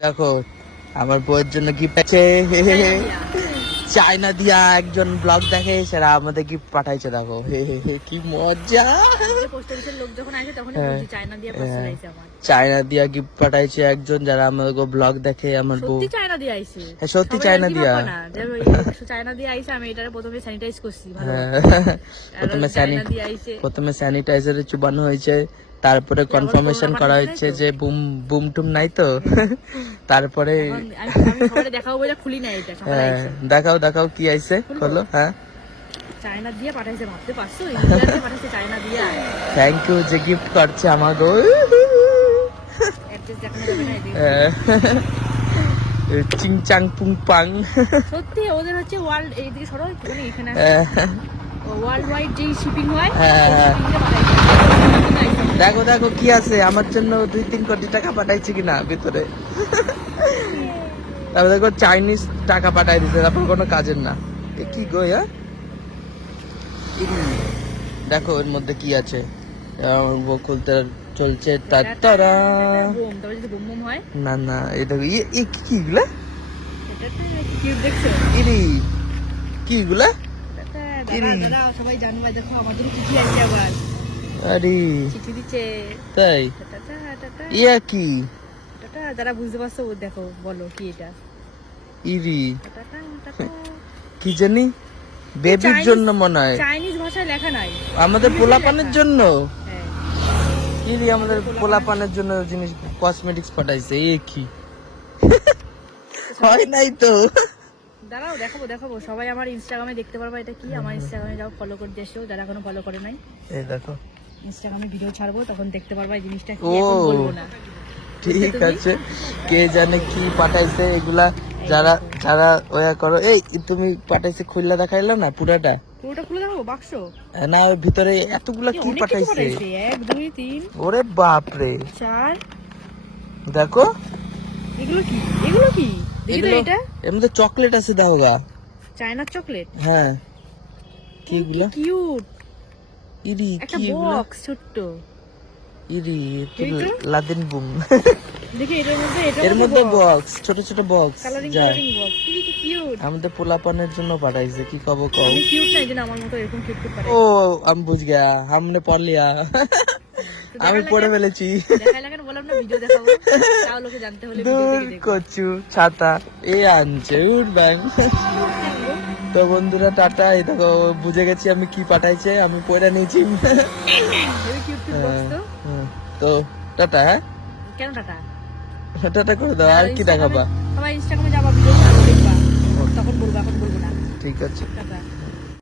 দেখো আমার বউয়ের জন্য গিফট আছে। চায়না দিয়া একজন ব্লগ দেখে, সেরা আমাদের গিফট পাঠাইছে। দেখো কি মজা। চায়না দিয়া গিফট পাঠাইছে একজন, যারা আমাদের ব্লগ দেখে। আমার বউ চায়না দিয়ে আইছে। হ্যাঁ, সত্যি চায়না দিয়া। চায়না দিয়ে আইছে। আমি এটা প্রথমে স্যানিটাইজ করছি। প্রথমে স্যানিটাইজারে চুবানো হয়েছে, তারপরে কনফার্মেশন করা হচ্ছে যে বুম বুম টুম নাই তো। তারপরে দেখাও বলে খুলি না এটা। দেখাও দেখাও কি আইছে হলো। হ্যাঁ, চায়না দিয়ে পাঠাইছে, ভাবতে পারছো? ইন্ডিয়াতে পাঠাইছে চায়না দিয়ে। থ্যাংক ইউ যে গিফট করছে আমাকে। অ্যাড্রেস দেখানো যাবে না এদিকে। চিং চাং পুং পাং। সত্যি ওদের হচ্ছে ওয়ার্ল্ড, এইদিকে সরো একটুখানি, এখানে ওয়ার্ল্ড ওয়াইড যে শিপিং হয়। দেখো দেখো কি আছে আমার জন্য। 2-3 কোটি টাকা পাঠাইছে কিনা ভিতরে। তারপর দেখো চাইনিজ টাকা পাঠাই দিছে, তারপর কোনো কাজের না। এ কি গো? দেখো এর মধ্যে কি আছে। খুলতে চলছে তারা। না না, এটা কি গুলা? কি গুলা? সবাই জানবা। দেখো আমাদের চিঠি আছে আবার। আরে চিঠি দিচ্ছে তাই? ইয়া কি? যারা বুঝতে পারছো দেখো, বলো কি এটা? ইরি কি জানি, বেবির জন্য মনে হয়। চাইনিজ ভাষায় লেখা নাই, আমাদের পোলাপানের জন্য। হ্যাঁ, ইরি আমাদের পোলাপানের জন্য জিনিস, কসমেটিক্স পাঠাইছে। এ কি হয় নাই তো। দাঁড়াও দেখাবো দেখাবো। সবাই আমার ইনস্টাগ্রামে দেখতে পারবা এটা কি। আমার ইনস্টাগ্রামে যাও, ফলো করে দিয়ে এসো যারা এখনো ফলো করে নাই। এই দেখো ইনস্টাগ্রামে ভিডিও ছাড়বো, তখন দেখতে পারবা এই জিনিসটা কি। ও বলবো না, ঠিক আছে। কে জানে কি পাঠাইছে এগুলা। যারা যারা ওয়া করো, এই তুমি পাঠাইছে খুললা দেখাইলো না পুরাটা? পুরোটা খুলে দেখো বাক্স। না, ওর ভিতরে এতগুলা কি পাঠাইছে। 1 2 3 ওরে বাপ রে 4। দেখো এগুলো কি? এগুলো কি দেখি তো। এটা এর মধ্যে চকলেট আছে। দেখো গা, চায়না চকলেট। হ্যাঁ কি এগুলা? কিউট ইরি একটা কি এগুলা? বক্স ছোট্ট। ইরি লাদিন বুম। দেখি এটার মধ্যে, এর মধ্যে বক্স, ছোট ছোট বক্স। Colouring box. কি কিউট। আমাদের পোলাপানের জন্য পাঠাইছে। কি কব কও? আমি কিউট না, যেন আমার মতো এরকম কিউট কিউট পাঠাই। ও আমি বুঝ গয়া, हमने पढ़ लिया। আমি পড়ে ফেলেছি। দেখাই লাগেন, বললাম না ভিডিও দেখাবো। তাও লোকে জানতে হলে ভিডিও দূর দেখে দেখো। কচু ছাতা এ আনছে উঠবেন। তো বন্ধুরা টাটা। এই দেখো বুঝে গেছি আমি কি পাঠাইছে, আমি পড়ে নিয়েছি। হেভি কিউট কিউট বক্স তো। তো টাটা। হ্যাঁ কেন টাটা? টাটা করে দাও। আর কি দেখাবা? সবাই ইনস্টাগ্রামে যাবা, ভিডিও দেখবা, তখন বলবো, এখন বলবো না। ঠিক আছে। টাটা।